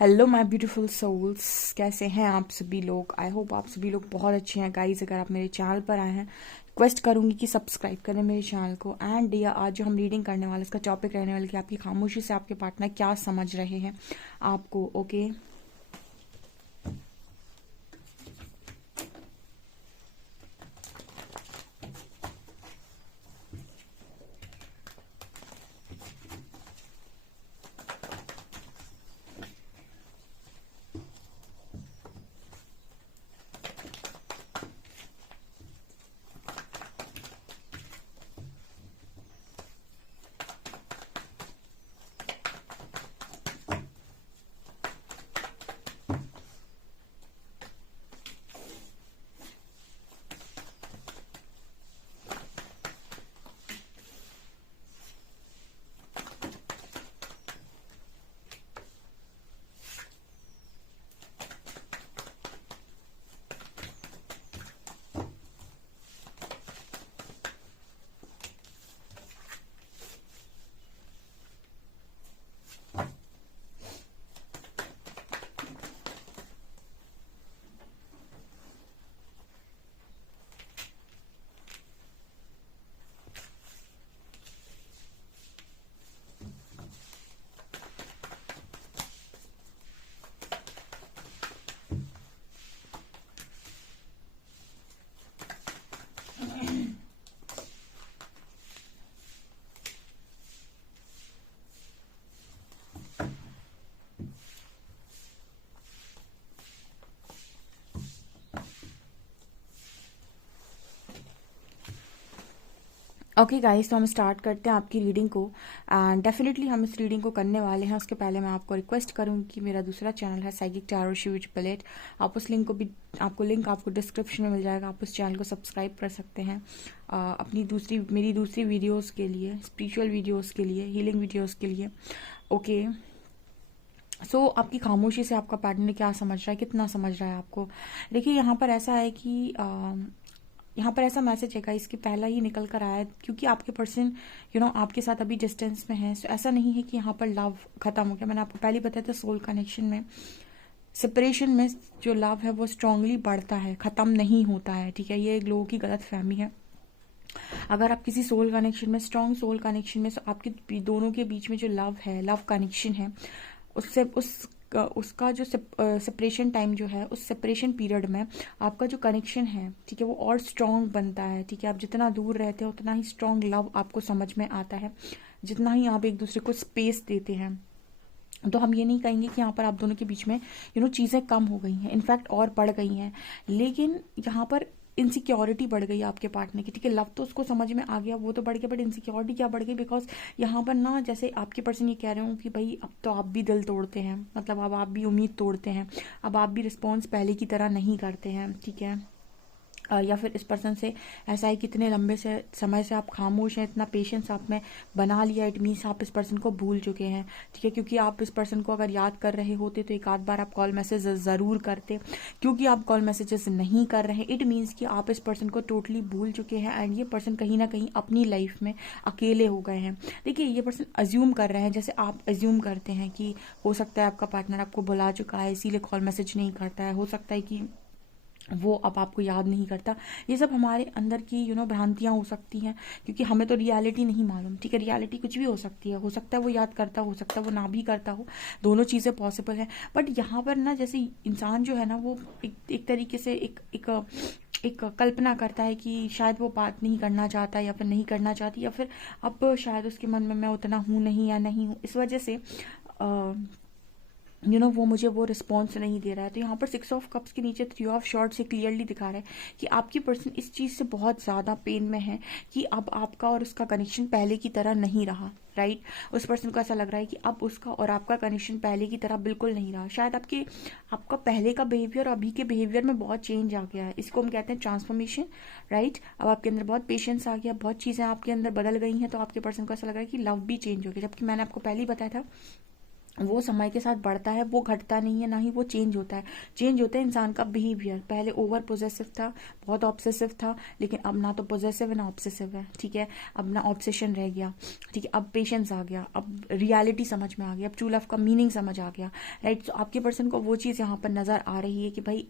Hello my beautiful souls, कैसे हैं आप सभी लोग। आई होप आप सभी लोग बहुत अच्छे हैं। गाइज, अगर आप मेरे चैनल पर आए हैं, रिक्वेस्ट करूंगी कि सब्सक्राइब करें मेरे चैनल को। एंड या आज जो हम रीडिंग करने वाले, इसका टॉपिक रहने वाला कि आपकी खामोशी से आपके पार्टनर क्या समझ रहे हैं आपको। ओके, ओके गाइस, तो हम स्टार्ट करते हैं आपकी रीडिंग को। एंड डेफिनेटली हम इस रीडिंग को करने वाले हैं। उसके पहले मैं आपको रिक्वेस्ट करूंगी कि मेरा दूसरा चैनल है साइकिक टैरो शिव पलेट। आप उस लिंक को भी, आपको लिंक आपको डिस्क्रिप्शन में मिल जाएगा। आप उस चैनल को सब्सक्राइब कर सकते हैं अपनी मेरी दूसरी वीडियोज़ के लिए, स्पिरिचुअल वीडियोज़ के लिए, हीलिंग वीडियोज़ के लिए। ओके, सो आपकी खामोशी से आपका पार्टनर क्या समझ रहा है, कितना समझ रहा है आपको। देखिए, यहाँ पर ऐसा है कि यहाँ पर ऐसा मैसेज है इसके पहला ही निकल कर आया है, क्योंकि आपके पर्सन आपके साथ अभी डिस्टेंस में है। सो ऐसा नहीं है कि यहाँ पर लव खत्म हो गया। मैंने आपको पहले बताया था, सोल कनेक्शन में, सेपरेशन में जो लव है वो स्ट्रांगली बढ़ता है, खत्म नहीं होता है। ठीक है, ये एक लोगों की गलत फहमी है। अगर आप किसी सोल कनेक्शन में, स्ट्रांग सोल कनेक्शन में, आपके दोनों के बीच में जो लव है, लव कनेक्शन है, उससे उसका जो सेपरेशन टाइम जो है, उस सेपरेशन पीरियड में आपका जो कनेक्शन है, ठीक है, वो और स्ट्रांग बनता है। ठीक है, आप जितना दूर रहते हो उतना ही स्ट्रांग लव आपको समझ में आता है, जितना ही आप एक दूसरे को स्पेस देते हैं। तो हम ये नहीं कहेंगे कि यहाँ पर आप दोनों के बीच में चीज़ें कम हो गई हैं, इनफैक्ट और बढ़ गई हैं। लेकिन यहाँ पर इनसिक्योरिटी बढ़ गई आपके पार्टनर की। ठीक है, लव तो उसको समझ में आ गया, वो तो बढ़ गया, बट इनसिक्योरिटी क्या बढ़ गई, बिकॉज यहाँ पर ना, जैसे आपके पर्सन ये कह रहे हो कि भाई अब तो आप भी दिल तोड़ते हैं, मतलब अब आप भी उम्मीद तोड़ते हैं, अब आप भी रिस्पॉन्स पहले की तरह नहीं करते हैं। ठीक है, या फिर इस पर्सन से ऐसा है कि इतने लंबे से समय से आप खामोश हैं, इतना पेशेंस आप में बना लिया, इट मीन्स आप इस पर्सन को भूल चुके हैं। ठीक है, क्योंकि आप इस पर्सन को अगर याद कर रहे होते तो एक आध बार आप कॉल मैसेज ज़रूर करते। क्योंकि आप कॉल मैसेजेस नहीं कर रहे हैं, इट मीन्स कि आप इस पर्सन को टोटली भूल चुके हैं। एंड ये पर्सन कहीं ना कहीं अपनी लाइफ में अकेले हो गए हैं। देखिए, ये पर्सन अज्यूम कर रहे हैं, जैसे आप अज्यूम करते हैं कि हो सकता है आपका पार्टनर आपको भुला चुका है, इसीलिए कॉल मैसेज नहीं करता है। हो सकता है कि वो अब आपको याद नहीं करता। ये सब हमारे अंदर की भ्रांतियां हो सकती हैं, क्योंकि हमें तो रियलिटी नहीं मालूम। ठीक है, रियलिटी कुछ भी हो सकती है, हो सकता है वो याद करता हो सकता है वो ना भी करता हो, दोनों चीज़ें पॉसिबल हैं। बट यहाँ पर ना, जैसे इंसान जो है ना, वो एक तरीके से एक कल्पना करता है कि शायद वो बात नहीं करना चाहता, या फिर नहीं करना चाहती, या फिर अब शायद उसके मन में मैं उतना हूँ नहीं या नहीं हूँ, इस वजह से वो मुझे वो रिस्पॉन्स नहीं दे रहा है। तो यहाँ पर 6 ऑफ कप्स के नीचे 3 ऑफ शॉर्ट्स से क्लियरली दिखा रहा है कि आपकी पर्सन इस चीज़ से बहुत ज़्यादा पेन में है कि अब आपका और उसका कनेक्शन पहले की तरह नहीं रहा। राइट, उस पर्सन को ऐसा लग रहा है कि अब उसका और आपका कनेक्शन पहले की तरह बिल्कुल नहीं रहा। शायद आपका पहले का बिहेवियर और अभी के बिहेवियर में बहुत चेंज आ गया है। इसको हम कहते हैं ट्रांसफॉर्मेशन। राइट, अब आपके अंदर बहुत पेशेंस आ गया, बहुत चीज़ें आपके अंदर बदल गई हैं। तो आपके पर्सन को ऐसा लग रहा है कि लव भी चेंज हो गया, जबकि मैंने आपको पहले ही बताया था वो समय के साथ बढ़ता है, वो घटता नहीं है, ना ही वो चेंज होता है। चेंज होता है इंसान का बिहेवियर। पहले ओवर पोजेसिव था, बहुत ऑब्सेसिव था, लेकिन अब ना तो पोजेसिव है ना ऑब्सेसिव है, ठीक है। अब ना ऑब्सेशन रह गया, ठीक है। अब पेशेंस आ गया, अब रियलिटी समझ में आ गया, अब ट्रू लव का मीनिंग समझ आ गया, राइट। तो आपके पर्सन को वो चीज़ यहाँ पर नज़र आ रही है कि भाई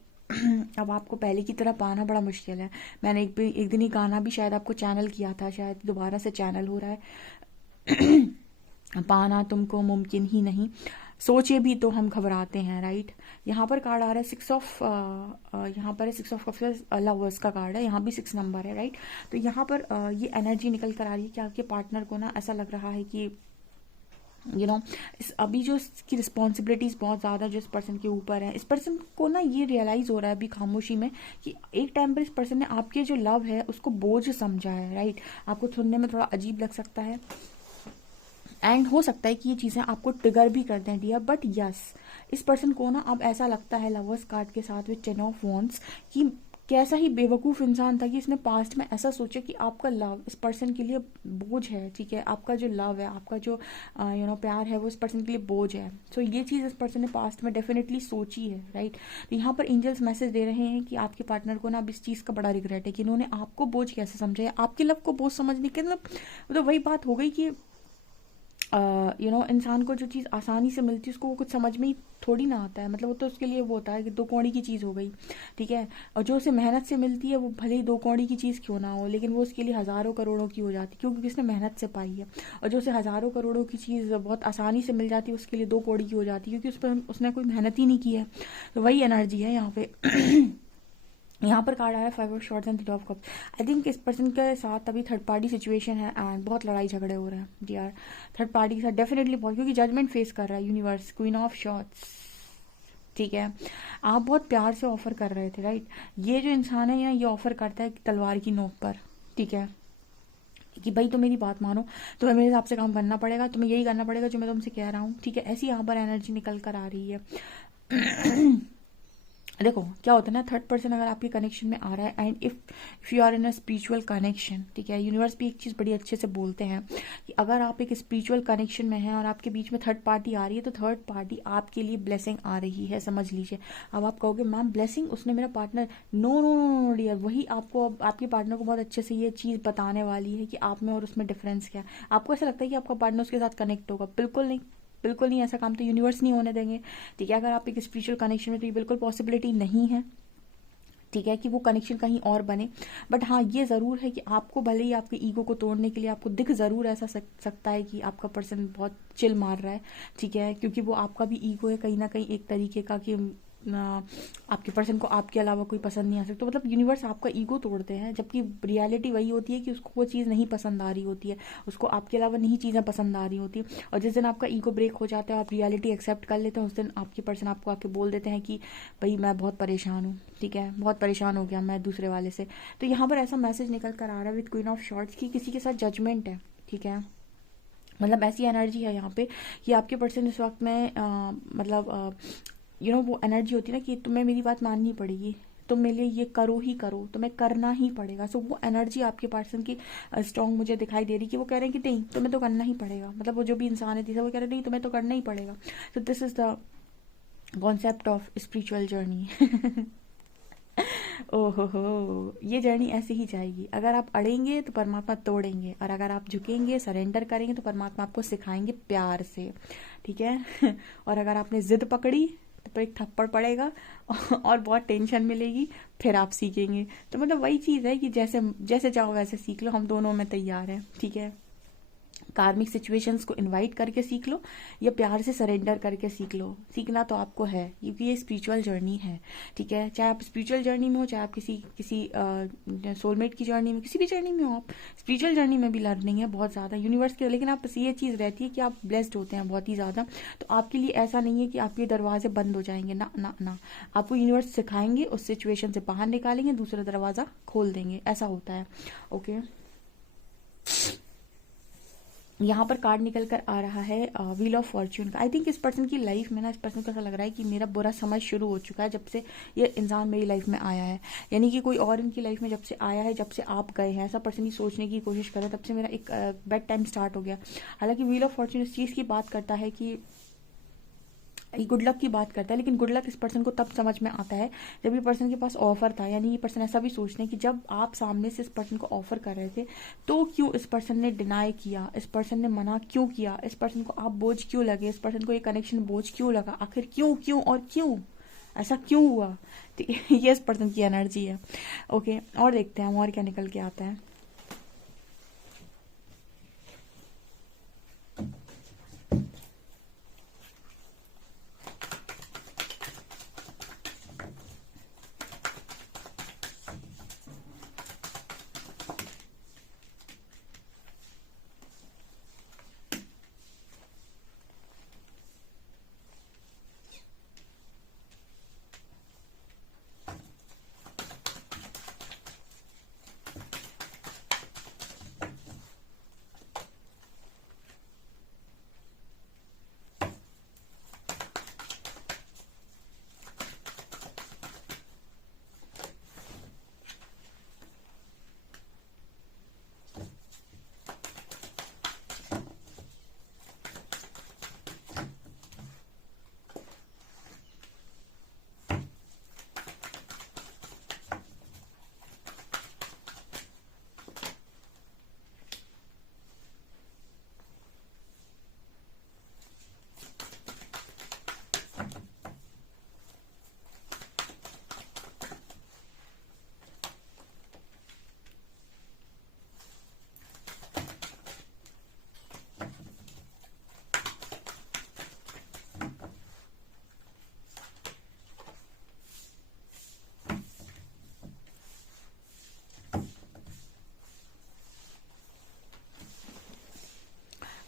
अब आपको पहले की तरह पाना बड़ा मुश्किल है। मैंने एक दिन ही गाना भी शायद आपको चैनल किया था, शायद दोबारा से चैनल हो रहा है। पाना तुमको मुमकिन ही नहीं, सोचे भी तो हम घबराते हैं, राइट। यहाँ पर कार्ड आ रहा है सिक्स ऑफ, यहाँ पर है सिक्स ऑफ कप्स, लवर्स का कार्ड है, यहाँ भी 6 नंबर है, राइट। तो यहाँ पर ये एनर्जी निकल कर आ रही है कि आपके पार्टनर को ना ऐसा लग रहा है कि अभी जो इसकी रिस्पॉन्सिबिलिटीज बहुत ज़्यादा जो इस पर्सन के ऊपर है, इस पर्सन को ना ये रियलाइज़ हो रहा है अभी खामोशी में कि एक टाइम पर इस पर्सन ने आपके जो लव है उसको बोझ समझा है, राइट। आपको सुनने में थोड़ा अजीब लग सकता है, एंड हो सकता है कि ये चीज़ें आपको ट्रिगर भी कर दें डियर, बट यस, इस पर्सन को ना अब ऐसा लगता है लवर्स कार्ड के साथ विद 10 ऑफ वॉन्ड्स कि कैसा ही बेवकूफ़ इंसान था कि इसने पास्ट में ऐसा सोचा कि आपका लव इस पर्सन के लिए बोझ है, ठीक है। आपका जो लव है, आपका जो प्यार है, वो इस पर्सन के लिए बोझ है। सो ये चीज़ इस पर्सन ने पास्ट में डेफिनेटली सोची है, राइट। तो यहाँ पर एंजल्स मैसेज दे रहे हैं कि आपके पार्टनर को ना अब इस चीज़ का बड़ा रिग्रेट है कि इन्होंने आपको बोझ कैसे समझा है, आपके लव को बोझ समझने के मतलब तो वही बात हो गई कि इंसान को जो चीज़ आसानी से मिलती है उसको वो कुछ समझ में ही थोड़ी ना आता है, मतलब वो तो उसके लिए वो होता है कि 2 कौड़ी की चीज़ हो गई, ठीक है। और जो उसे मेहनत से मिलती है वो भले ही 2 कौड़ी की चीज़ क्यों ना हो, लेकिन वो उसके लिए हज़ारों करोड़ों की हो जाती है क्योंकि उसने मेहनत से पाई है। और जो उसे हज़ारों करोड़ों की चीज़ बहुत आसानी से मिल जाती है उसके लिए 2 कौड़ी की हो जाती है क्योंकि उस पर उसने कोई मेहनत ही नहीं की है। तो वही एनर्जी है यहाँ पे। यहाँ पर कार्ड आ रहा है 5 of shorts and 3 of cups. I think इस पर्सन के साथ अभी थर्ड पार्टी सिचुएशन है एंड बहुत लड़ाई झगड़े हो रहे हैं जी यार थर्ड पार्टी के साथ डेफिनेटली बहुत, क्योंकि जजमेंट फेस कर रहा है यूनिवर्स, क्वीन ऑफ शॉर्ट्स, ठीक है। आप बहुत प्यार से ऑफर कर रहे थे, राइट। ये जो इंसान है ये ऑफर करता है तलवार की नोक पर, ठीक है, कि भाई तुम मेरी बात मानो, तुम्हें मेरे हिसाब से काम करना पड़ेगा, तुम्हें यही करना पड़ेगा जो मैं तुमसे कह रहा हूँ, ठीक है। ऐसी यहाँ पर एनर्जी निकल कर आ रही है। देखो क्या होता है ना, थर्ड पर्सन अगर आपके कनेक्शन में आ रहा है and if you are in a spiritual connection, ठीक है, यूनिवर्स भी एक चीज़ बड़ी अच्छे से बोलते हैं कि अगर आप एक स्पिरिचुअल कनेक्शन में हैं और आपके बीच में थर्ड पार्टी आ रही है तो थर्ड पार्टी आपके लिए ब्लेसिंग आ रही है, समझ लीजिए। अब आप कहोगे मैम ब्लेसिंग, उसने मेरा partner, no no no no dear, वही आपको अब आपके पार्टनर को बहुत अच्छे से ये चीज़ बताने वाली है कि आप में और उसमें डिफरेंस क्या है। आपको ऐसा लगता है कि आपका पार्टनर उसके साथ कनेक्ट होगा, बिल्कुल नहीं, बिल्कुल नहीं, ऐसा काम तो यूनिवर्स नहीं होने देंगे, ठीक है। अगर आप एक स्पिरिचुअल कनेक्शन में, तो ये बिल्कुल पॉसिबिलिटी नहीं है, ठीक है, कि वो कनेक्शन कहीं और बने। बट हाँ ये ज़रूर है कि आपको भले ही आपके ईगो को तोड़ने के लिए आपको दिख ज़रूर ऐसा सकता है कि आपका पर्सन बहुत चिल मार रहा है, ठीक है, क्योंकि वो आपका भी ईगो है कहीं ना कहीं एक तरीके का कि आपके पर्सन को आपके अलावा कोई पसंद नहीं आ सकता, तो मतलब यूनिवर्स आपका ईगो तोड़ते हैं, जबकि रियलिटी वही होती है कि उसको वो चीज़ नहीं पसंद आ रही होती है, उसको आपके अलावा नहीं चीज़ें पसंद आ रही होती है। और जिस दिन आपका ईगो ब्रेक हो जाता है, आप रियलिटी एक्सेप्ट कर लेते हैं, उस दिन आपके पर्सन आपको आके बोल देते हैं कि भाई मैं बहुत परेशान हूँ, ठीक है, बहुत परेशान हो गया मैं दूसरे वाले से। तो यहाँ पर ऐसा मैसेज निकल कर आ रहा है विद क्वीन ऑफ शॉर्ट्स की किसी के साथ जजमेंट है, ठीक है। मतलब ऐसी एनर्जी है यहाँ पे कि आपके पर्सन इस वक्त में वो एनर्जी होती है ना कि तुम्हें मेरी बात माननी पड़ेगी, तुम मेरे लिए ये करो ही करो, तुम्हें करना ही पड़ेगा। सो वो एनर्जी आपके पर्सन की स्ट्रॉन्ग मुझे दिखाई दे रही कि वो कह रहे हैं कि नहीं तुम्हें तो करना ही पड़ेगा, मतलब वो जो भी इंसान है वो कह रहे हैं नहीं तुम्हें तो करना ही पड़ेगा। तो this is the concept of spiritual journey. ओहो हो, ये जर्नी ऐसे ही जाएगी। अगर आप अड़ेंगे तो परमात्मा तोड़ेंगे, और अगर आप झुकेंगे सरेंडर करेंगे तो परमात्मा आपको सिखाएंगे प्यार से, ठीक है। और अगर आपने जिद पकड़ी तो एक थप्पड़ पड़ेगा और बहुत टेंशन मिलेगी, फिर आप सीखेंगे। तो मतलब वही चीज़ है कि जैसे जैसे चाहो वैसे सीख लो, हम दोनों में तैयार हैं, ठीक है। कार्मिक सिचुएशंस को इनवाइट करके सीख लो या प्यार से सरेंडर करके सीख लो, सीखना तो आपको है क्योंकि ये स्पिरिचुअल जर्नी है, ठीक है। चाहे आप स्पिरिचुअल जर्नी में हो, चाहे आप किसी सोलमेट की जर्नी में, किसी भी जर्नी में हो, आप स्पिरिचुअल जर्नी में भी लर्निंग है बहुत ज़्यादा यूनिवर्स के। लेकिन आप ये चीज़ रहती है कि आप ब्लेस्ड होते हैं बहुत ही ज़्यादा, तो आपके लिए ऐसा नहीं है कि आपके दरवाजे बंद हो जाएंगे, ना ना ना, आपको यूनिवर्स सिखाएंगे, उस सिचुएशन से बाहर निकालेंगे, दूसरा दरवाज़ा खोल देंगे, ऐसा होता है, ओके। यहाँ पर कार्ड निकल कर आ रहा है व्हील ऑफ फॉर्च्यून का। आई थिंक इस पर्सन की लाइफ में ना, इस पर्सन को ऐसा लग रहा है कि मेरा बुरा समय शुरू हो चुका है जब से ये इंसान मेरी लाइफ में आया है, यानी कि कोई और इनकी लाइफ में जब से आया है, जब से आप गए हैं, ऐसा पर्सन ही सोचने की कोशिश कर रहा है, तब से मेरा एक बैड टाइम स्टार्ट हो गया। हालांकि व्हील ऑफ फॉर्च्यून इस चीज़ की बात करता है कि ये गुड लक की बात करता है, लेकिन गुड लक इस पर्सन को तब समझ में आता है जब ये पर्सन के पास ऑफर था। यानी ये पर्सन ऐसा भी सोचते हैं कि जब आप सामने से इस पर्सन को ऑफर कर रहे थे तो क्यों इस पर्सन ने डिनाई किया, इस पर्सन ने मना क्यों किया, इस पर्सन को आप बोझ क्यों लगे, इस पर्सन को ये कनेक्शन बोझ क्यों लगा, आखिर क्यों क्यों और क्यों ऐसा क्यों हुआ। ठीक है, ये इस पर्सन की एनर्जी है। ओके, और देखते हैं हम और क्या निकल के आता है।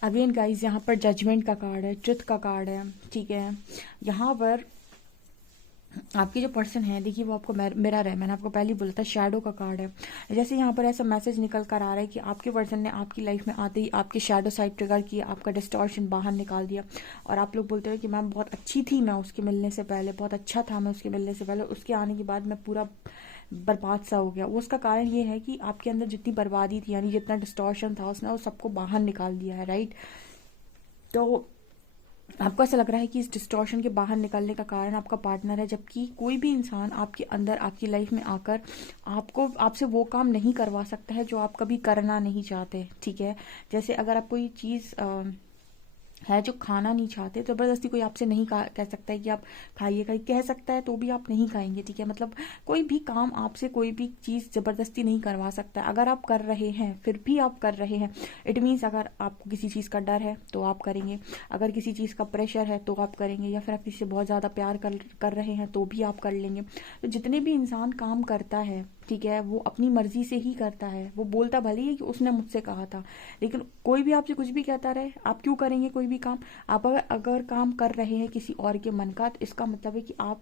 अगेन गाइज, यहाँ पर जजमेंट का कार्ड है, ट्रुथ का कार्ड है। ठीक है, यहाँ पर आपके जो पर्सन है, देखिए वो आपको मिरर है। मैंने आपको पहले ही बोला था शैडो का कार्ड है। जैसे यहाँ पर ऐसा मैसेज निकल कर आ रहा है कि आपके पर्सन ने आपकी लाइफ में आते ही आपके शैडो साइड ट्रिगर किया, आपका डिस्टॉर्शन बाहर निकाल दिया। और आप लोग बोलते हो कि मैम बहुत अच्छी थी मैं उसके मिलने से पहले, बहुत अच्छा था मैं उसके मिलने से पहले, उसके आने के बाद मैं पूरा बर्बाद सा हो गया। वो उसका कारण ये है कि आपके अंदर जितनी बर्बादी थी, यानी जितना डिस्टॉर्शन था, उसने वो सबको बाहर निकाल दिया है, राइट। तो आपको ऐसा लग रहा है कि इस डिस्टॉर्शन के बाहर निकलने का कारण आपका पार्टनर है, जबकि कोई भी इंसान आपके अंदर आपकी लाइफ में आकर आपसे वो काम नहीं करवा सकता है जो आप कभी करना नहीं चाहते। ठीक है, जैसे अगर आप कोई चीज़ है जो खाना नहीं चाहते, तो ज़बरदस्ती कोई आपसे नहीं कह सकता है कि आप खाइए खाइए, कह सकता है तो भी आप नहीं खाएंगे। ठीक है, मतलब कोई भी काम आपसे कोई भी चीज़ ज़बरदस्ती नहीं करवा सकता। अगर आप कर रहे हैं फिर भी आप कर रहे हैं, इट मीन्स अगर आपको किसी चीज़ का डर है तो आप करेंगे, अगर किसी चीज़ का प्रेशर है तो आप करेंगे, या फिर आप किसी से बहुत ज़्यादा प्यार कर रहे हैं तो भी आप कर लेंगे। तो जितने भी इंसान काम करता है, ठीक है, वो अपनी मर्जी से ही करता है। वो बोलता भले ही है कि उसने मुझसे कहा था, लेकिन कोई भी आपसे कुछ भी कहता रहे, आप क्यों करेंगे कोई भी काम। आप अगर काम कर रहे हैं किसी और के मन का, तो इसका मतलब है कि आप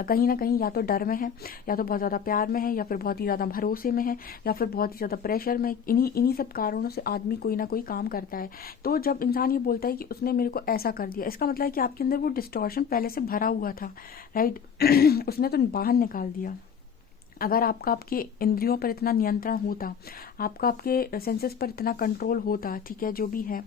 कहीं ना कहीं या तो डर में है, या तो बहुत ज़्यादा प्यार में है, या फिर बहुत ही ज़्यादा भरोसे में है, या फिर बहुत ही ज़्यादा प्रेशर में। इन्हीं सब कारणों से आदमी कोई ना कोई काम करता है। तो जब इंसान ये बोलता है कि उसने मेरे को ऐसा कर दिया, इसका मतलब है कि आपके अंदर वो डिस्टॉर्शन पहले से भरा हुआ था, राइट। उसने तो बाहर निकाल दिया। अगर आपका आपके इंद्रियों पर इतना नियंत्रण होता, आपका आपके सेंसेस पर इतना कंट्रोल होता, ठीक है, जो भी है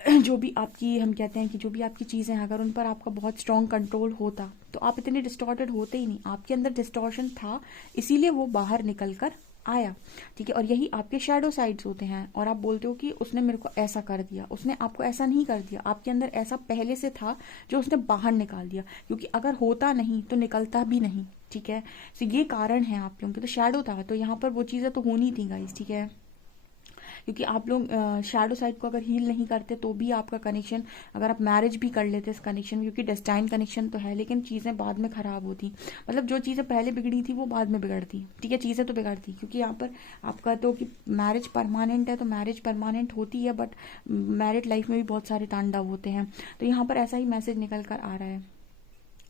जो भी आपकी, हम कहते हैं कि जो भी आपकी चीज़ें हैं, अगर उन पर आपका बहुत स्ट्रॉन्ग कंट्रोल होता तो आप इतने डिस्टॉर्टेड होते ही नहीं। आपके अंदर डिस्टॉर्शन था, इसीलिए वो बाहर निकल कर आया। ठीक है, और यही आपके शैडो साइड्स होते हैं। और आप बोलते हो कि उसने मेरे को ऐसा कर दिया, उसने आपको ऐसा नहीं कर दिया, आपके अंदर ऐसा पहले से था जो उसने बाहर निकाल दिया, क्योंकि अगर होता नहीं तो निकलता भी नहीं। ठीक है, तो ये कारण है आप लोगों के। तो शैडो था तो यहाँ पर वो चीज़ें तो होनी थी गाइस। ठीक है, क्योंकि आप लोग शैडो साइड को अगर हील नहीं करते तो भी आपका कनेक्शन, अगर आप मैरिज भी कर लेते इस कनेक्शन में, क्योंकि डेस्टाइन कनेक्शन तो है, लेकिन चीज़ें बाद में ख़राब होती। मतलब जो चीज़ें पहले बिगड़ी थी वो बाद में बिगड़ती। ठीक है, चीज़ें तो बिगड़ती, क्योंकि यहाँ पर आप कहते हो कि मैरिज परमानेंट है, तो मैरिज परमानेंट होती है, बट मैरिड लाइफ में भी बहुत सारे तांडव होते हैं। तो यहाँ पर ऐसा ही मैसेज निकल कर आ रहा है।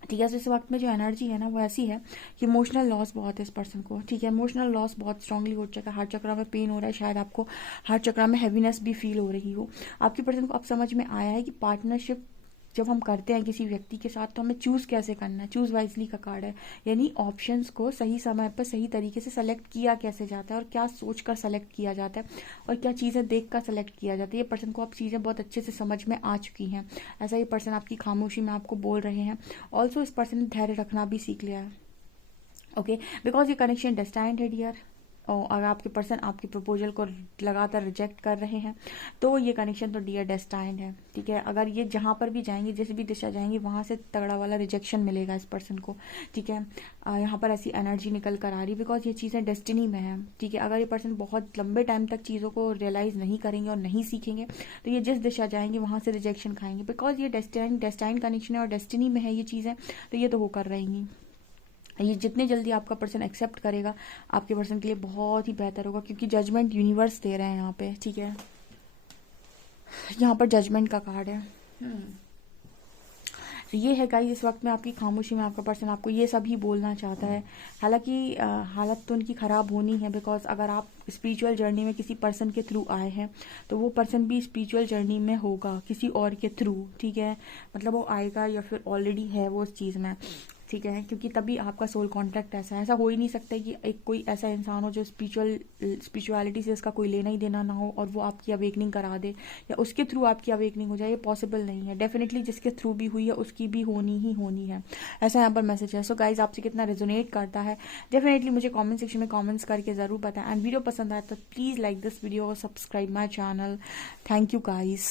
ठीक है, तो इस वक्त में जो एनर्जी है ना वो ऐसी है कि इमोशनल लॉस बहुत है इस पर्सन को। ठीक है, इमोशनल लॉस बहुत स्ट्रांगली हो चुका है। हार्ट चक्र में पेन हो रहा है, शायद आपको हार्ट चक्र में हैवीनेस भी फील हो रही हो। आपके पर्सन को अब समझ में आया है कि पार्टनरशिप जब हम करते हैं किसी व्यक्ति के साथ तो हमें चूज़ कैसे करना है, चूज़ वाइजली का कार्ड है, यानी ऑप्शंस को सही समय पर सही तरीके से सेलेक्ट किया कैसे जाता है और क्या सोच कर सेलेक्ट किया जाता है और क्या चीज़ें देख कर सेलेक्ट किया जाता है। ये पर्सन को आप चीज़ें बहुत अच्छे से समझ में आ चुकी हैं, ऐसा ये पर्सन आपकी खामोशी में आपको बोल रहे हैं। ऑल्सो इस पर्सन ने धैर्य रखना भी सीख लिया है, ओके, बिकॉज ये कनेक्शन डेस्टाइन्ड है डियर। और अगर आपके पर्सन आपके प्रपोजल को लगातार रिजेक्ट कर रहे हैं तो ये कनेक्शन तो डियर डेस्टाइन्ड है, ठीक है। अगर ये जहाँ पर भी जाएंगे, जिस भी दिशा जाएंगे, वहाँ से तगड़ा वाला रिजेक्शन मिलेगा इस पर्सन को, ठीक है। यहाँ पर ऐसी एनर्जी निकल कर आ रही, बिकॉज ये चीज़ें डेस्टिनी में है, ठीक है। अगर ये पर्सन बहुत लंबे टाइम तक चीज़ों को रियलाइज़ नहीं करेंगे और नहीं सीखेंगे तो ये जिस दिशा जाएंगे वहाँ से रिजेक्शन खाएंगे, बिकॉज ये डेस्टाइन कनेक्शन है और डेस्टिनी में है ये चीज़ें, तो ये तो होकर रहेंगी। ये जितने जल्दी आपका पर्सन एक्सेप्ट करेगा आपके पर्सन के लिए बहुत ही बेहतर होगा, क्योंकि जजमेंट यूनिवर्स दे रहे हैं यहाँ पे, ठीक है। यहाँ पर जजमेंट का कार्ड है। तो ये है गाइस, इस वक्त में आपकी खामोशी में आपका पर्सन आपको ये सब ही बोलना चाहता है। हालांकि हालत तो उनकी ख़राब होनी है, बिकॉज अगर आप स्पिरिचुअल जर्नी में किसी पर्सन के थ्रू आए हैं तो वो पर्सन भी स्पिरिचुअल जर्नी में होगा किसी और के थ्रू, ठीक है। मतलब वो आएगा या फिर ऑलरेडी है वो उस चीज़ में, ठीक है, क्योंकि तभी आपका सोल कॉन्ट्रैक्ट ऐसा हो ही नहीं सकता कि एक कोई ऐसा इंसान हो जो स्पिरिचुअलिटी से इसका कोई लेना ही देना ना हो और वो आपकी अवेकनिंग करा दे या उसके थ्रू आपकी अवेकनिंग हो जाए, ये पॉसिबल नहीं है। डेफिनेटली जिसके थ्रू भी हुई है उसकी भी होनी ही होनी है, ऐसा यहाँ पर मैसेज है। सो गाइज, आपसे कितना रेजोनेट करता है डेफिनेटली मुझे कॉमेंट सेक्शन में कॉमेंट्स करके ज़रूर बताएं। एंड वीडियो पसंद आए तो प्लीज़ लाइक दिस वीडियो और subscribe my channel. Thank you guys.